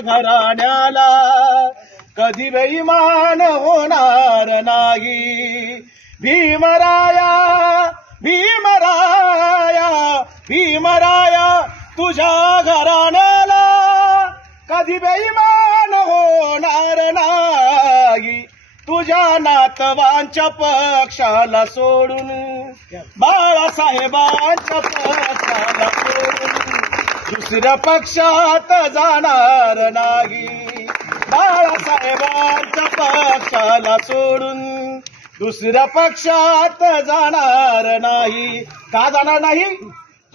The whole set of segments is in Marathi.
घराण्याला कधी बेईमान होणार नाही. भीमराया भीमराया भीमराया तुझ्या घराण्याला कधी बेईमान होणार नाही. तुझ्या नातवांच्या पक्षाला सोडून बाळासाहेबांच्या पक्षाला सोडून दुसऱ्या पक्षात जाणार नाही. बाळासाहेबांच्या पक्षाला सोडून दुसऱ्या पक्षात जाणार नाही. का जाणार नाही?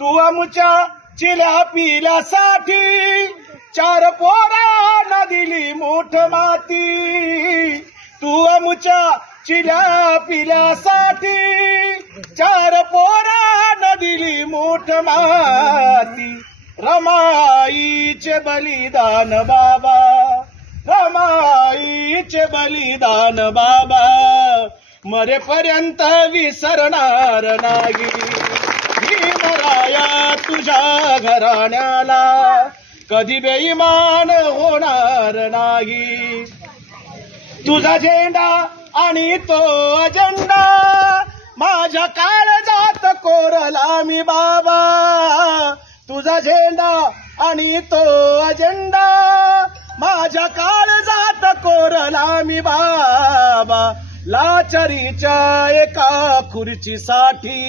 तू आमच्या चिल्या पिल्यासाठी 4 पोरांना दिली मोठ माती. तू आमच्या चिल्या पिल्यासाठी 4 पोरांना दिली मोठ माती. रमाईचे बलिदान बाबा, रमाईचे बलिदान बाबा मरेपर्यंत विसरणार नाही. भीमराया तुझ्या घराण्याला कधी बेईमान होणार नाही. तुझा झेंडा आणि तो अजेंडा माझ्या काळजात कोरला मी बाबा. तुझा झेंडा आणि तो अजेंडा माझ्या काळजात कोरला मी बाबा. लाचारीच्या एका खुर्चीसाठी,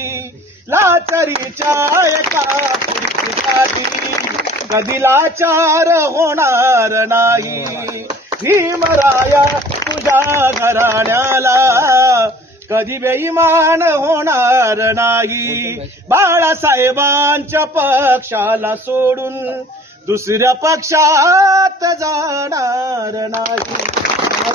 लाचारीच्या एका खुर्चीसाठी कधी लाचार होणार नाही. भीमराया तुझ्या घराण्याला कधी बेईमान होणार नाही. बाळासाहेबांच्या पक्षाला सोडून दुसऱ्या पक्षात जाणार नाही.